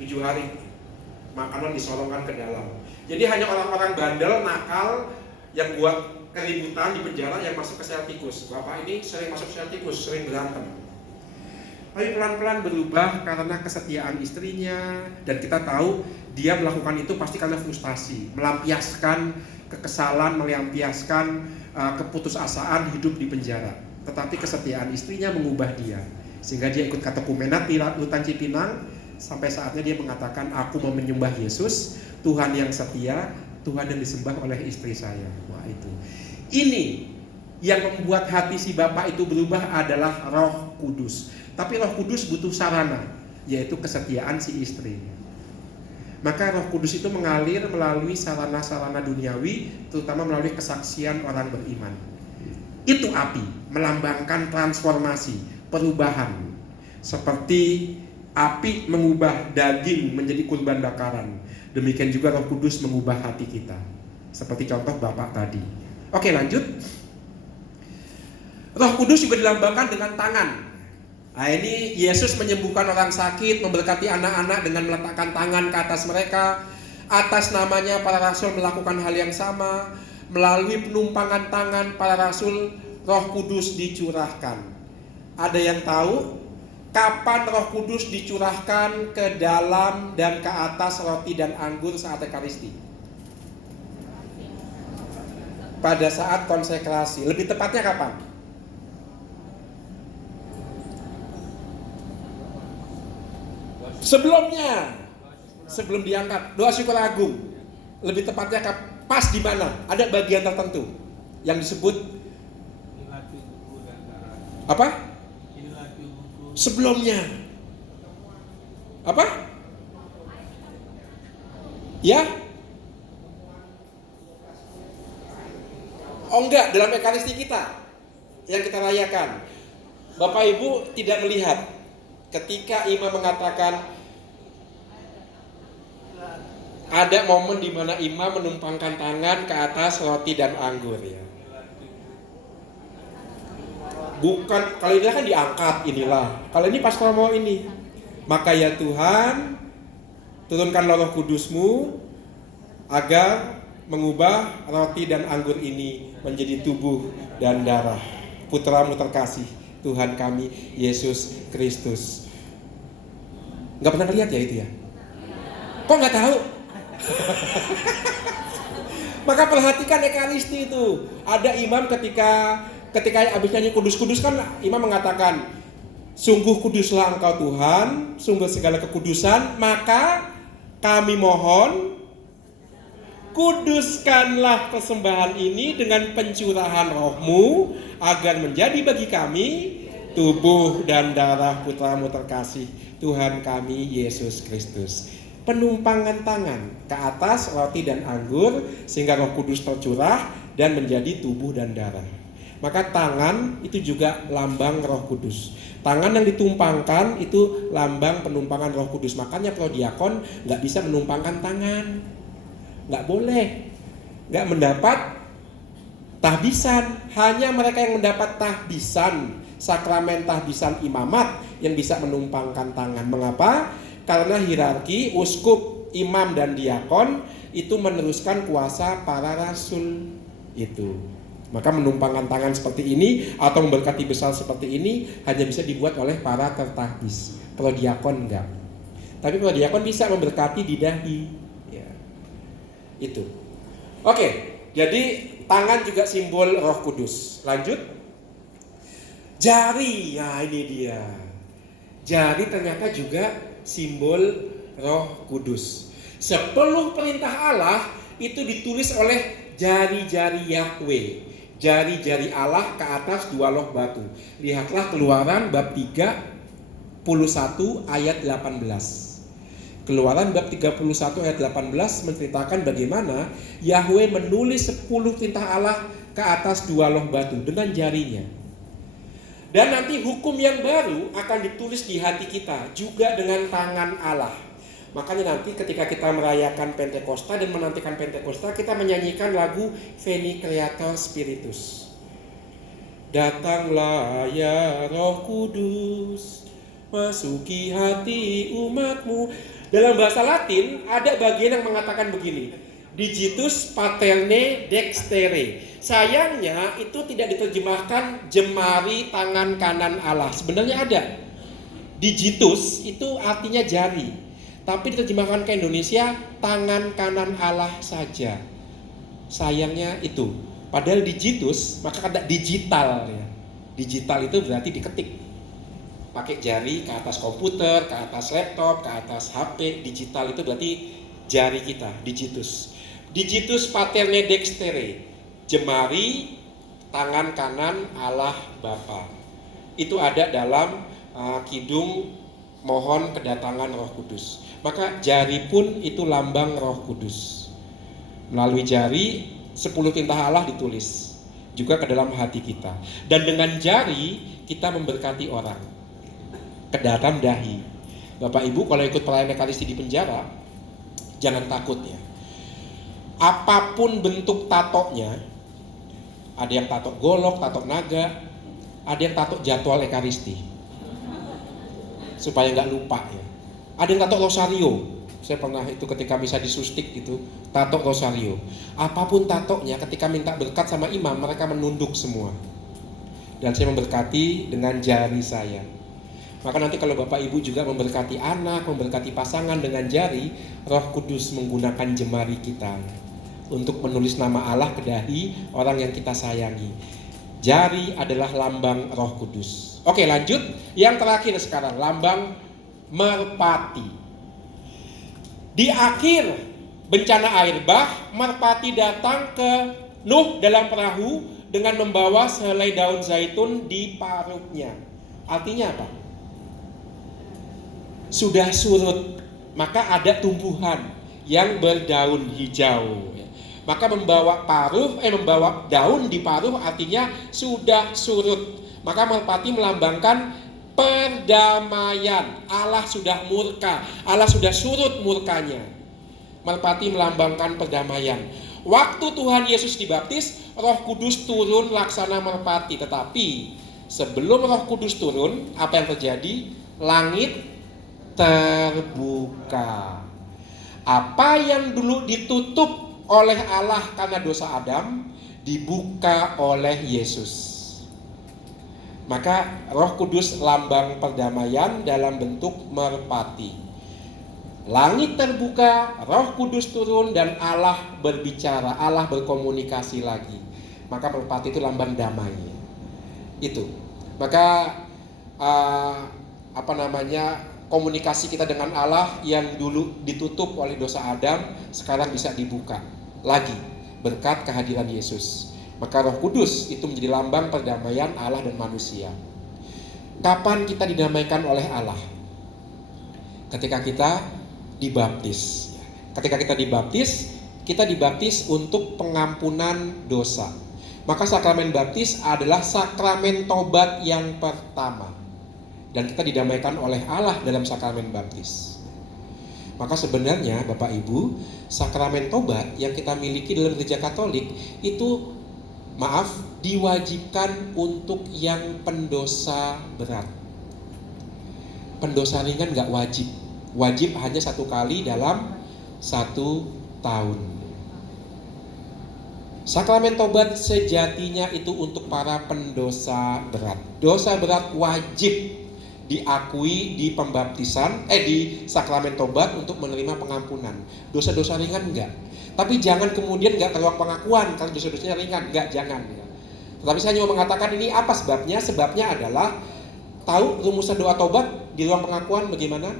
7 hari makanan disorongkan ke dalam. Jadi hanya orang-orang bandel, nakal, yang buat keributan di penjara yang masuk ke sel tikus. Bapak ini sering masuk sel tikus, sering berantem. Tapi pelan-pelan berubah karena kesetiaan istrinya, dan kita tahu dia melakukan itu pasti karena frustasi, melampiaskan kekesalan, melampiaskan keputusasaan hidup di penjara. Tetapi kesetiaan istrinya mengubah dia, sehingga dia ikut katekumenat di Rutan Cipinang. Sampai saatnya dia mengatakan, aku mau menyembah Yesus, Tuhan yang setia, Tuhan yang disembah oleh istri saya. Wah, itu. Ini yang membuat hati si bapak itu berubah adalah Roh Kudus. Tapi Roh Kudus butuh sarana, yaitu kesetiaan si istri. Maka Roh Kudus itu mengalir melalui sarana-sarana duniawi, terutama melalui kesaksian orang beriman. Itu api, melambangkan transformasi, perubahan. Seperti api mengubah daging menjadi kurban bakaran, demikian juga Roh Kudus mengubah hati kita. Seperti contoh Bapak tadi. Oke, lanjut. Roh Kudus juga dilambangkan dengan tangan. Nah, ini Yesus menyembuhkan orang sakit, memberkati anak-anak dengan meletakkan tangan ke atas mereka. Atas namanya para rasul melakukan hal yang sama. Melalui penumpangan tangan para rasul, Roh Kudus dicurahkan. Ada yang tahu kapan Roh Kudus dicurahkan ke dalam dan ke atas roti dan anggur saat Ekaristi? Pada saat konsekrasi. Lebih tepatnya kapan? Sebelumnya, sebelum diangkat, doa syukur agung. Lebih tepatnya pas di mana? Ada bagian tertentu yang disebut apa? Sebelumnya. Apa? Ya? Oh enggak, dalam Ekaristi kita yang kita rayakan. Bapak Ibu tidak melihat ketika imam mengatakan, ada momen di mana imam menumpangkan tangan ke atas roti dan anggur, ya. Bukan, kalau ini kan diangkat, inilah. Kalau ini pas mau ini, maka ya Tuhan, turunkanlah Roh Kudus-Mu agar mengubah roti dan anggur ini menjadi tubuh dan darah Putra-Mu terkasih, Tuhan kami Yesus Kristus. Nggak pernah lihat ya itu ya? Kok nggak tahu? Maka perhatikan Ekaristi itu. Ada imam ketika habis nyanyi kudus-kudus kan imam mengatakan, sungguh kuduslah Engkau Tuhan, sumber segala kekudusan, maka kami mohon kuduskanlah persembahan ini dengan pencurahan Roh-Mu agar menjadi bagi kami tubuh dan darah Putra-Mu terkasih, Tuhan kami Yesus Kristus. Penumpangan tangan ke atas roti dan anggur sehingga Roh Kudus tercurah dan menjadi tubuh dan darah. Maka tangan itu juga lambang Roh Kudus. Tangan yang ditumpangkan itu lambang penumpangan Roh Kudus. Makanya prodiakon nggak bisa menumpangkan tangan, nggak boleh, nggak mendapat tahbisan. Hanya mereka yang mendapat tahbisan, sakramen tahbisan imamat yang bisa menumpangkan tangan. Mengapa? Karena hierarki uskup, imam dan diakon itu meneruskan kuasa para rasul itu. Maka menumpangkan tangan seperti ini atau memberkati besar seperti ini hanya bisa dibuat oleh para tertahbis. Prodiakon enggak. Tapi prodiakon bisa memberkati di dahi. Ya. Itu. Oke, jadi tangan juga simbol Roh Kudus. Lanjut. Jari, ya ini dia. Jari ternyata juga simbol Roh Kudus. 10 perintah Allah itu ditulis oleh jari-jari Yahweh. Jari-jari Allah ke atas 2 loh batu. Lihatlah Keluaran bab 31 ayat 18. Keluaran bab 31 ayat 18 menceritakan bagaimana Yahweh menulis 10 perintah Allah ke atas 2 loh batu dengan jarinya. Dan nanti hukum yang baru akan ditulis di hati kita juga dengan tangan Allah. Makanya nanti ketika kita merayakan Pentakosta dan menantikan Pentakosta, kita menyanyikan lagu Veni Creator Spiritus. Datanglah ya Roh Kudus, masuki hati umatmu. Dalam bahasa Latin ada bagian yang mengatakan begini, digitus paterne dextere. Sayangnya itu tidak diterjemahkan jemari tangan kanan Allah. Sebenarnya ada. Digitus itu artinya jari, tapi diterjemahkan ke Indonesia tangan kanan Allah saja. Sayangnya itu. Padahal digitus maka kata digital ya. Digital itu berarti diketik. Pakai jari ke atas komputer, ke atas laptop, ke atas HP. Digital itu berarti jari kita, digitus. Digitus paterne dextere, jemari tangan kanan Allah Bapa. Itu ada dalam kidung mohon kedatangan Roh Kudus. Maka jari pun itu lambang Roh Kudus. Melalui jari 10 tintah Allah ditulis juga ke dalam hati kita. Dan dengan jari kita memberkati orang ke dalam dahi. Bapak Ibu kalau ikut pelayanan Ekaristi di penjara, jangan takut ya. Apapun bentuk tatonya, ada yang tato golok, tato naga, ada yang tato jadwal Ekaristi, supaya nggak lupa ya. Ada yang tato rosario. Saya pernah itu ketika misa di Sustik gitu, tato rosario. Apapun tatonya, ketika minta berkat sama imam, mereka menunduk semua. Dan saya memberkati dengan jari saya. Maka nanti kalau Bapak Ibu juga memberkati anak, memberkati pasangan dengan jari, Roh Kudus menggunakan jemari kita untuk menulis nama Allah ke dahi orang yang kita sayangi. Jari adalah lambang Roh Kudus. Oke, lanjut. Yang terakhir sekarang, lambang merpati. Di akhir bencana air bah, merpati datang ke Nuh dalam perahu dengan membawa sehelai daun zaitun di parutnya. Artinya apa? Sudah surut, maka ada tumbuhan yang berdaun hijau. Maka membawa daun di paruh artinya sudah surut. Maka merpati melambangkan perdamaian. Allah sudah murka, Allah sudah surut murkanya. Merpati melambangkan perdamaian. Waktu Tuhan Yesus dibaptis, Roh Kudus turun laksana merpati. Tetapi sebelum Roh Kudus turun, apa yang terjadi? Langit terbuka. Apa yang dulu ditutup oleh Allah karena dosa Adam, dibuka oleh Yesus. Maka Roh Kudus lambang perdamaian dalam bentuk merpati. Langit terbuka, Roh Kudus turun dan Allah berbicara, Allah berkomunikasi lagi. Maka merpati itu lambang damai. Itu. Maka komunikasi kita dengan Allah yang dulu ditutup oleh dosa Adam sekarang bisa dibuka lagi berkat kehadiran Yesus. Maka Roh Kudus itu menjadi lambang perdamaian Allah dan manusia. Kapan kita didamaikan oleh Allah? Ketika kita dibaptis. Ketika kita dibaptis untuk pengampunan dosa. Maka sakramen baptis adalah sakramen tobat yang pertama. Dan kita didamaikan oleh Allah dalam sakramen baptis. Maka sebenarnya Bapak Ibu, sakramen tobat yang kita miliki dalam gereja Katolik itu diwajibkan untuk yang pendosa berat. Pendosa ringan gak wajib. Wajib hanya 1 kali dalam 1 tahun. Sakramen tobat sejatinya itu untuk para pendosa berat. Dosa berat wajib diakui di pembaptisan, di sakramen tobat untuk menerima pengampunan. Dosa-dosa ringan enggak. Tapi jangan kemudian enggak ke ruang pengakuan kalau dosa-dosanya ringan, enggak, jangan. Tapi saya hanya mau mengatakan ini apa sebabnya? Sebabnya adalah tahu rumusan doa tobat di ruang pengakuan bagaimana?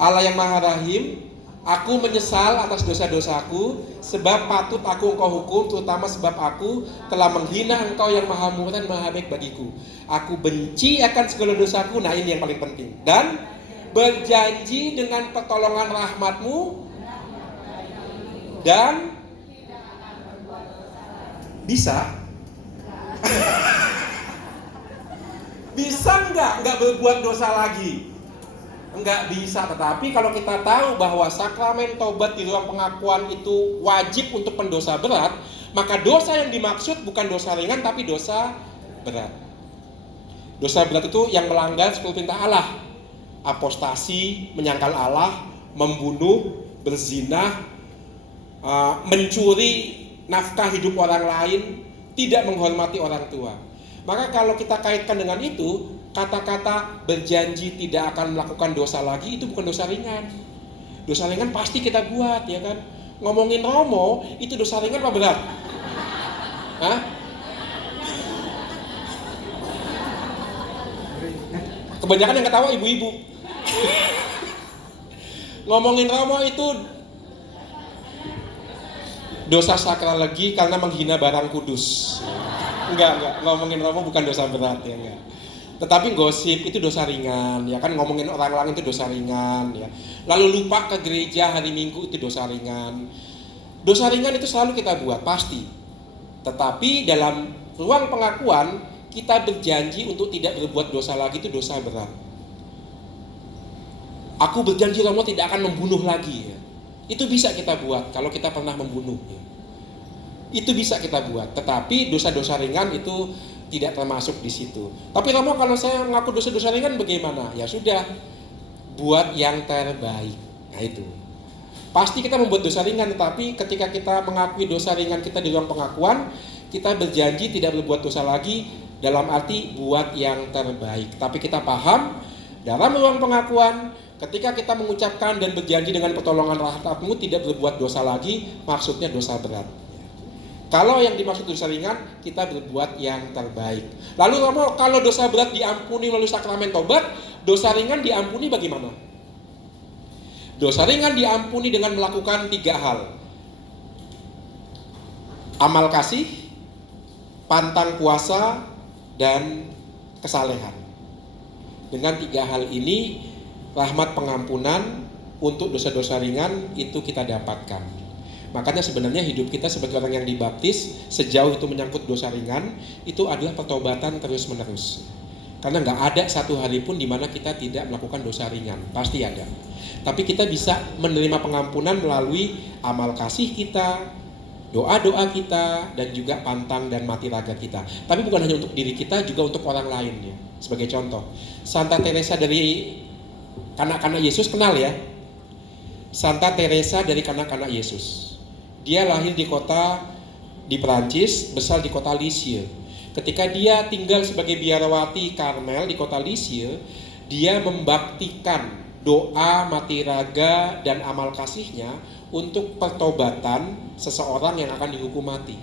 Allah yang Maha Rahim, aku menyesal atas dosa-dosaku, sebab patut aku engkau hukum, terutama sebab aku telah menghina engkau yang maha murah dan maha baik bagiku. Aku benci akan segala dosaku, nah ini yang paling penting. Dan berjanji dengan pertolongan rahmatmu dan bisa? Bisa nggak berbuat dosa lagi? Enggak bisa, tetapi kalau kita tahu bahwa sakramen tobat di ruang pengakuan itu wajib untuk pendosa berat, maka dosa yang dimaksud bukan dosa ringan tapi dosa berat. Dosa berat itu yang melanggar 10 perintah Allah. apostasi, menyangkal Allah, membunuh, berzina, mencuri nafkah hidup orang lain, tidak menghormati orang tua. Maka kalau kita kaitkan dengan itu, kata-kata berjanji tidak akan melakukan dosa lagi itu bukan dosa ringan. Dosa ringan pasti kita buat, ya kan? Ngomongin Romo itu dosa ringan apa berat? Hah? Kebanyakan yang ketawa ibu-ibu. Ngomongin Romo itu dosa sakral lagi karena menghina barang kudus. Enggak, ngomongin Romo bukan dosa berat, ya enggak. Tetapi gosip itu dosa ringan, ya kan, ngomongin orang lain itu dosa ringan, ya. Lalu lupa ke gereja hari Minggu itu dosa ringan. Dosa ringan itu selalu kita buat, pasti. Tetapi dalam ruang pengakuan kita berjanji untuk tidak berbuat dosa lagi, itu dosa berat. Aku berjanji Romo tidak akan membunuh lagi, ya. Itu bisa kita buat kalau kita pernah membunuh, ya. Itu bisa kita buat. Tetapi dosa-dosa ringan itu tidak termasuk di situ. Tapi Romo, kalau saya mengaku dosa-dosa ringan bagaimana? Ya sudah, buat yang terbaik. Nah itu. Pasti kita membuat dosa ringan, tetapi ketika kita mengakui dosa ringan kita di ruang pengakuan, kita berjanji tidak berbuat dosa lagi, dalam arti buat yang terbaik. Tapi kita paham dalam ruang pengakuan, ketika kita mengucapkan dan berjanji dengan pertolongan rahmatmu tidak berbuat dosa lagi, maksudnya dosa berat. Kalau yang dimaksud dosa ringan, kita berbuat yang terbaik. Lalu Romo, kalau dosa berat diampuni melalui sakramen tobat, dosa ringan diampuni bagaimana? Dosa ringan diampuni dengan melakukan 3 hal. Amal kasih, pantang puasa, dan kesalehan. Dengan 3 hal ini, rahmat pengampunan untuk dosa-dosa ringan itu kita dapatkan. Makanya sebenarnya hidup kita sebagai orang yang dibaptis, sejauh itu menyangkut dosa ringan, itu adalah pertobatan terus-menerus. Karena nggak ada satu hari pun di mana kita tidak melakukan dosa ringan, pasti ada. Tapi kita bisa menerima pengampunan melalui amal kasih kita, doa-doa kita, dan juga pantang dan mati raga kita. Tapi bukan hanya untuk diri kita, juga untuk orang lain, ya. Sebagai contoh, Santa Teresa dari kanak-kanak Yesus, kenal ya? Santa Teresa dari kanak-kanak Yesus. Dia lahir di Perancis, besar di kota Lisieux. Ketika dia tinggal sebagai biarawati Karmel di kota Lisieux, dia membaktikan doa, mati raga, dan amal kasihnya untuk pertobatan seseorang yang akan dihukum mati.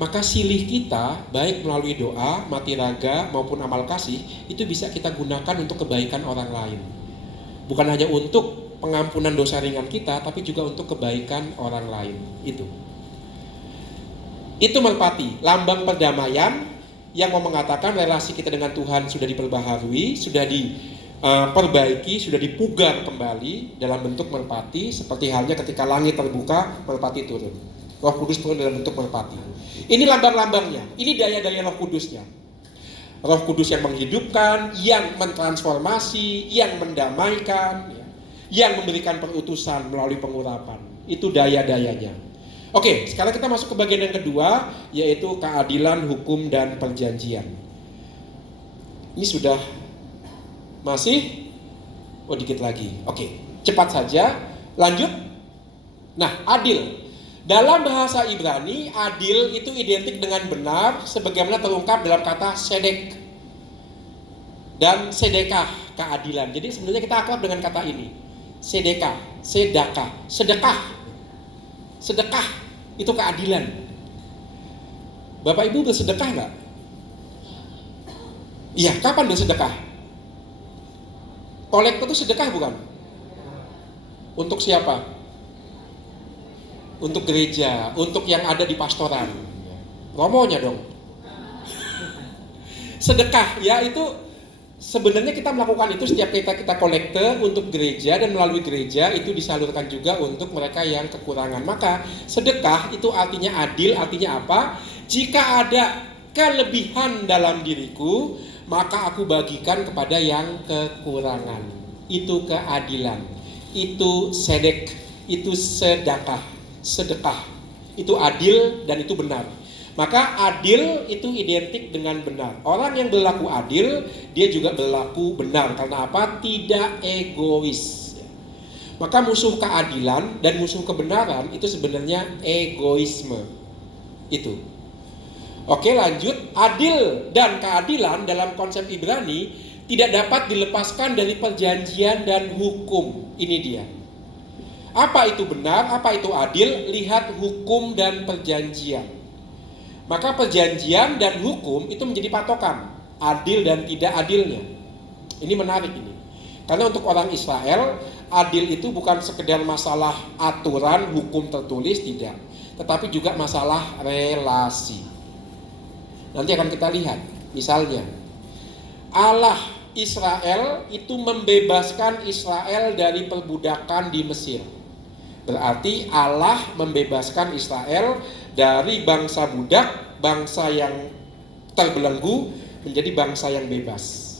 Maka silih kita, baik melalui doa, mati raga, maupun amal kasih, itu bisa kita gunakan untuk kebaikan orang lain. Bukan hanya untuk pengampunan dosa ringan kita, tapi juga untuk kebaikan orang lain. Itu merpati, lambang perdamaian yang mau mengatakan relasi kita dengan Tuhan sudah diperbaharui, sudah diperbaiki, sudah dipugar kembali dalam bentuk merpati, seperti halnya ketika langit terbuka, merpati turun. Roh Kudus turun dalam bentuk merpati. Ini lambang-lambangnya, ini daya-daya Roh Kudusnya. Roh Kudus yang menghidupkan, yang mentransformasi, yang mendamaikan, yang memberikan perutusan melalui pengurapan. Itu daya-dayanya. Oke, sekarang kita masuk ke bagian yang kedua, yaitu keadilan, hukum, dan perjanjian. Ini sudah masih? Oh, dikit lagi. Oke, cepat saja. Lanjut. Nah, adil. Dalam bahasa Ibrani, adil itu identik dengan benar, sebagaimana terungkap dalam kata sedek dan sedekah, keadilan. Jadi sebenarnya kita akrab dengan kata ini, sedekah, sedekah, sedekah, sedekah itu keadilan. Bapak Ibu bersedekah nggak? Iya, kapan bersedekah? Kolektor itu sedekah bukan? Untuk siapa? Untuk gereja, untuk yang ada di pastoran. Romonya dong. Sedekah, ya itu sebenarnya kita melakukan itu setiap kita kolekte untuk gereja, dan melalui gereja itu disalurkan juga untuk mereka yang kekurangan. Maka sedekah itu artinya adil, artinya apa? Jika ada kelebihan dalam diriku, maka aku bagikan kepada yang kekurangan. Itu keadilan. Itu sedek, itu sedekah. Sedekah itu adil dan itu benar. Maka adil itu identik dengan benar. Orang yang berlaku adil, dia juga berlaku benar. Karena apa? Tidak egois. Maka musuh keadilan dan musuh kebenaran itu sebenarnya egoisme. Itu. Oke, lanjut. Adil dan keadilan dalam konsep Ibrani tidak dapat dilepaskan dari perjanjian dan hukum. Ini dia. Apa itu benar? Apa itu adil? Lihat hukum dan perjanjian. Maka perjanjian dan hukum itu menjadi patokan adil dan tidak adilnya. Ini menarik ini. Karena untuk orang Israel, adil itu bukan sekedar masalah aturan hukum tertulis, tidak. Tetapi juga masalah relasi. Nanti akan kita lihat. Misalnya, Allah Israel itu membebaskan Israel dari perbudakan di Mesir. Berarti Allah membebaskan Israel dari bangsa budak, bangsa yang terbelenggu menjadi bangsa yang bebas.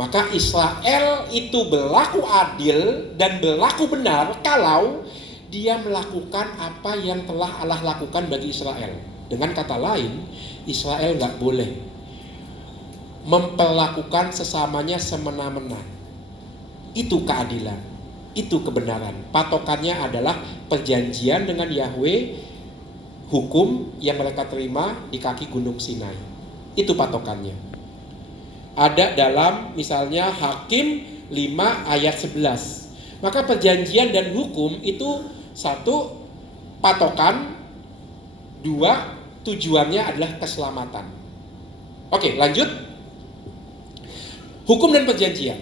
Maka Israel itu berlaku adil dan berlaku benar kalau dia melakukan apa yang telah Allah lakukan bagi Israel. Dengan kata lain, Israel nggak boleh memperlakukan sesamanya semena-mena. Itu keadilan, itu kebenaran. Patokannya adalah perjanjian dengan Yahweh, hukum yang mereka terima di kaki Gunung Sinai. Itu patokannya. Ada dalam misalnya Hakim 5 ayat 11. Maka perjanjian dan hukum itu satu, patokan. Dua, tujuannya adalah keselamatan. Oke, lanjut. Hukum dan perjanjian.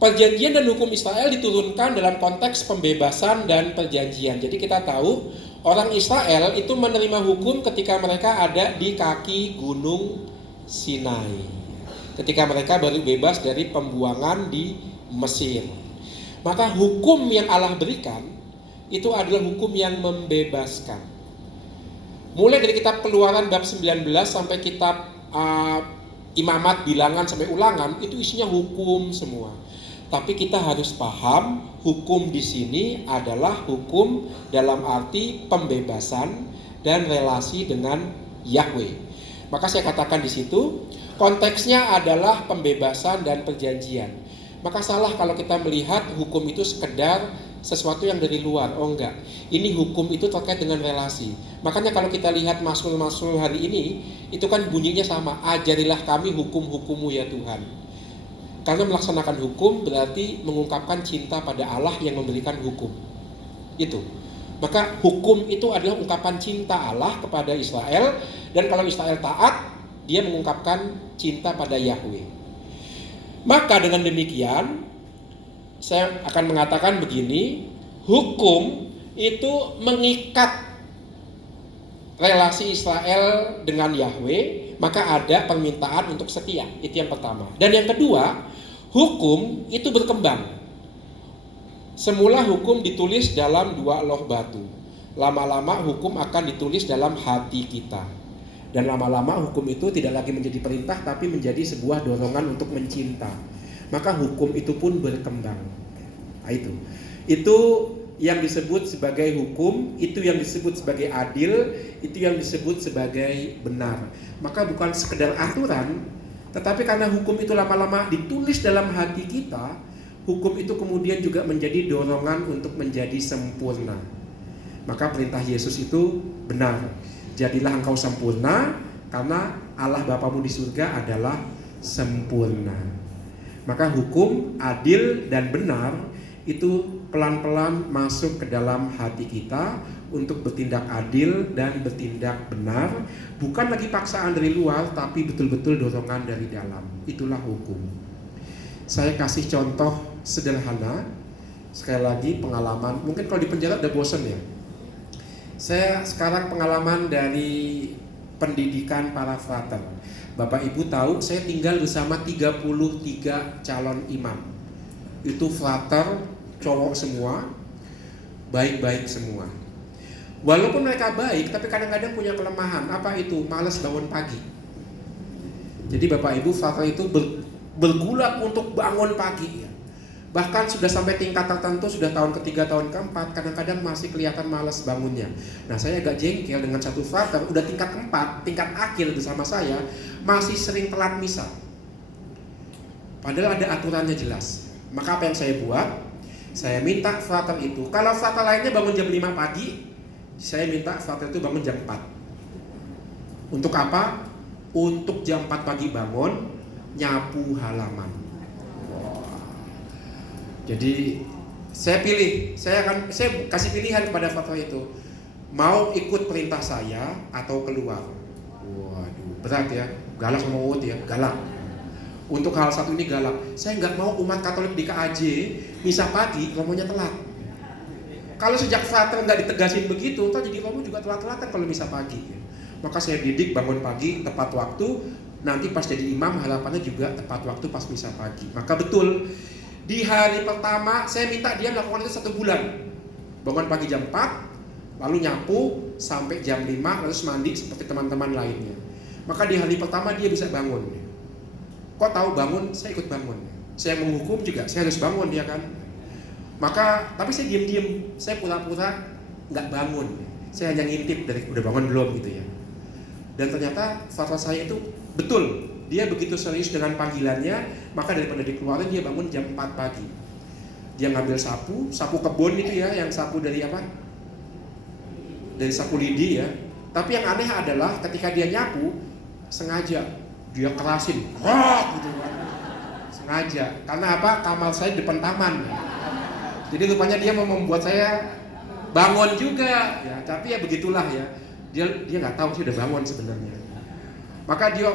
Perjanjian dan hukum Israel diturunkan dalam konteks pembebasan dan perjanjian. Jadi kita tahu orang Israel itu menerima hukum ketika mereka ada di kaki Gunung Sinai. Ketika mereka baru bebas dari pembuangan di Mesir. Maka hukum yang Allah berikan itu adalah hukum yang membebaskan. Mulai dari kitab Keluaran bab 19 sampai kitab Imamat, Bilangan sampai Ulangan, itu isinya hukum semua. Tapi kita harus paham hukum di sini adalah hukum dalam arti pembebasan dan relasi dengan Yahweh. Maka saya katakan di situ konteksnya adalah pembebasan dan perjanjian. Maka salah kalau kita melihat hukum itu sekedar sesuatu yang dari luar. Oh enggak, ini hukum itu terkait dengan relasi. Makanya kalau kita lihat Mazmur hari ini, itu kan bunyinya sama, ajarilah kami hukum-hukum-Mu ya Tuhan. Karena melaksanakan hukum berarti mengungkapkan cinta pada Allah yang memberikan hukum. Itu. Maka hukum itu adalah ungkapan cinta Allah kepada Israel. Dan kalau Israel taat, dia mengungkapkan cinta pada Yahweh. Maka dengan demikian, saya akan mengatakan begini, hukum itu mengikat relasi Israel dengan Yahweh, maka ada permintaan untuk setia. Itu yang pertama. Dan yang kedua, hukum itu berkembang. Semula hukum ditulis dalam 2 loh batu. Lama-lama hukum akan ditulis dalam hati kita. Dan lama-lama hukum itu tidak lagi menjadi perintah, tapi menjadi sebuah dorongan untuk mencinta. Maka hukum itu pun berkembang. Nah, itu yang disebut sebagai hukum, itu yang disebut sebagai adil, itu yang disebut sebagai benar. Maka bukan sekedar aturan, tetapi karena hukum itu lama-lama ditulis dalam hati kita, hukum itu kemudian juga menjadi dorongan untuk menjadi sempurna. Maka perintah Yesus itu benar. Jadilah engkau sempurna karena Allah Bapamu di surga adalah sempurna. Maka hukum, adil, dan benar itu pelan-pelan masuk ke dalam hati kita untuk bertindak adil dan bertindak benar. Bukan lagi paksaan dari luar, tapi betul-betul dorongan dari dalam. Itulah hukum. Saya kasih contoh sederhana. Sekali lagi pengalaman. Mungkin kalau di penjara udah bosan ya. Saya sekarang pengalaman dari pendidikan para frater. Bapak Ibu tahu saya tinggal bersama 33 calon imam. Itu frater cowok semua, baik-baik semua. Walaupun mereka baik, tapi kadang-kadang punya kelemahan. Apa itu? Malas bangun pagi. Jadi Bapak Ibu frater itu bergulat untuk bangun pagi. Bahkan sudah sampai tingkat tertentu, sudah tahun ketiga, tahun keempat, kadang-kadang masih kelihatan malas bangunnya. Nah, saya agak jengkel dengan satu frater, udah tingkat keempat, tingkat akhir bersama saya, masih sering telat misa. Padahal ada aturannya jelas. Maka apa yang saya buat? Saya minta frater itu, kalau frater lainnya bangun jam 5 pagi, saya minta frater itu bangun jam 4. Untuk apa? Untuk jam 4 pagi bangun, nyapu halaman. Jadi saya kasih pilihan kepada frater itu, mau ikut perintah saya atau keluar. Waduh, berat ya, galak sama Uut ya, galak. Untuk hal satu ini galak. Saya nggak mau umat Katolik di KAJ misa pagi, romonya telat. Kalau sejak frater nggak ditegasin begitu, ntar jadi romo juga telat-telatan kalau misa pagi. Maka saya didik bangun pagi tepat waktu. Nanti pas jadi imam harapannya juga tepat waktu pas misa pagi. Maka betul. Di hari pertama saya minta dia melakukan itu 1 bulan. Bangun pagi jam 4, lalu nyapu sampai jam 5, lalu mandi seperti teman-teman lainnya. Maka di hari pertama dia bisa bangun. Kok tahu bangun? Saya ikut bangun. Saya menghukum juga, saya harus bangun ya kan. Maka tapi saya diam-diam, saya pura-pura nggak bangun. Saya hanya ngintip dari udah bangun belum gitu ya. Dan ternyata frater saya itu betul. Dia begitu serius dengan panggilannya, maka daripada dikeluarin dia bangun jam 4 pagi. Dia ngambil sapu kebun itu ya, yang sapu dari apa? Dari sapu lidi ya. Tapi yang aneh adalah ketika dia nyapu, sengaja dia kerasin, gitu kan. Sengaja, karena apa? Kamar saya di depan taman. Jadi rupanya dia mau membuat saya bangun juga, ya. Tapi ya begitulah ya. Dia nggak tahu sih udah bangun sebenarnya. Maka dia,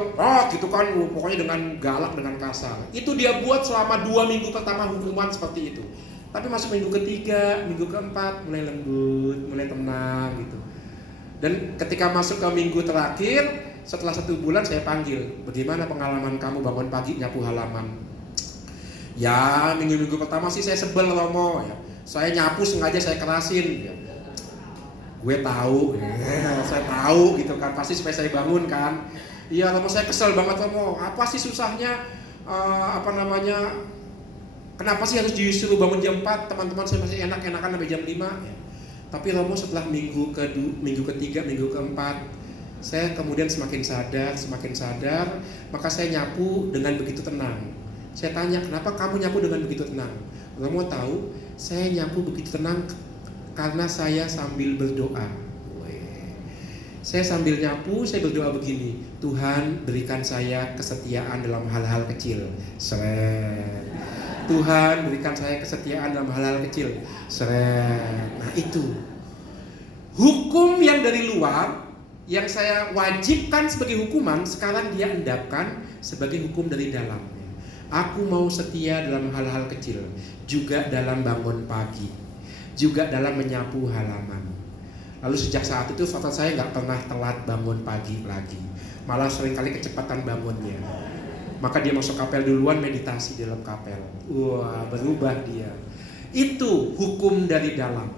gitu kan, pokoknya dengan galak, dengan kasar. Itu dia buat selama 2 minggu pertama hukuman seperti itu. Tapi masuk minggu ketiga, minggu keempat, mulai lembut, mulai tenang gitu. Dan ketika masuk ke minggu terakhir, setelah 1 bulan saya panggil, bagaimana pengalaman kamu bangun pagi nyapu halaman? Ya, minggu-minggu pertama sih saya sebel Romo ya. Saya nyapu sengaja saya kerasin ya. Gue tahu, saya tahu gitu kan, pasti supaya saya bangun kan. Iya Romo, saya kesel banget Romo. Apa sih susahnya kenapa sih harus disuruh bangun jam 4? Teman-teman saya masih enak-enakan sampai jam 5 ya. Tapi Romo setelah minggu ketiga, minggu keempat, saya kemudian semakin sadar, maka saya nyapu dengan begitu tenang. Saya tanya, kenapa kamu nyapu dengan begitu tenang? Romo tahu, saya nyapu begitu tenang karena saya sambil berdoa. Saya sambil nyapu, saya berdoa begini, Tuhan berikan saya kesetiaan dalam hal-hal kecil. Seret. Tuhan berikan saya kesetiaan dalam hal-hal kecil. Seret. Nah itu hukum yang dari luar, yang saya wajibkan sebagai hukuman, sekarang dia endapkan sebagai hukum dari dalam. Aku mau setia dalam hal-hal kecil, juga dalam bangun pagi, juga dalam menyapu halaman. Lalu sejak saat itu frater saya nggak pernah telat bangun pagi lagi, malah seringkali kecepatan bangunnya. Maka dia masuk kapel duluan, meditasi dalam kapel. Wah, berubah dia. Itu hukum dari dalam.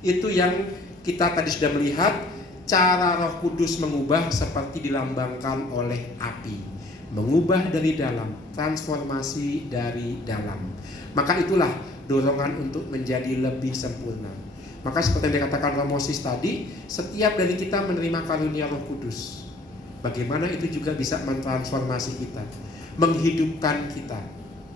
Itu yang kita tadi sudah melihat, cara Roh Kudus mengubah seperti dilambangkan oleh api. Mengubah dari dalam, transformasi dari dalam. Maka itulah dorongan untuk menjadi lebih sempurna. Maka seperti yang dikatakan Romosis tadi, setiap dari kita menerima karunia Roh Kudus. Bagaimana itu juga bisa mentransformasi kita, menghidupkan kita,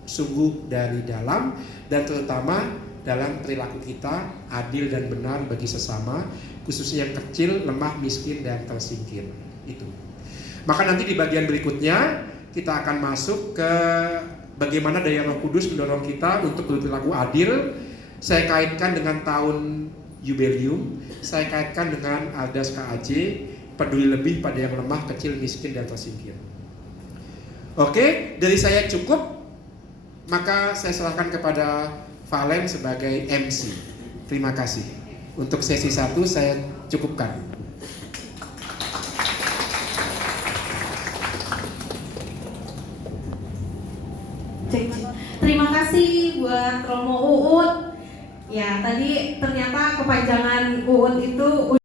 sungguh dari dalam, dan terutama dalam perilaku kita adil dan benar bagi sesama, khususnya yang kecil, lemah, miskin, dan tersingkir. Itu. Maka nanti di bagian berikutnya kita akan masuk ke bagaimana daya Roh Kudus mendorong kita untuk berperilaku adil. Saya kaitkan dengan tahun jubileum, saya kaitkan dengan Aldas KAJ, peduli lebih pada yang lemah, kecil, miskin, dan tersingkir. Oke, dari saya cukup, maka saya serahkan kepada Valen sebagai MC. Terima kasih. Untuk sesi 1 saya cukupkan. Terima kasih buat Romo Uut. Ya, tadi ternyata kepanjangan Uut itu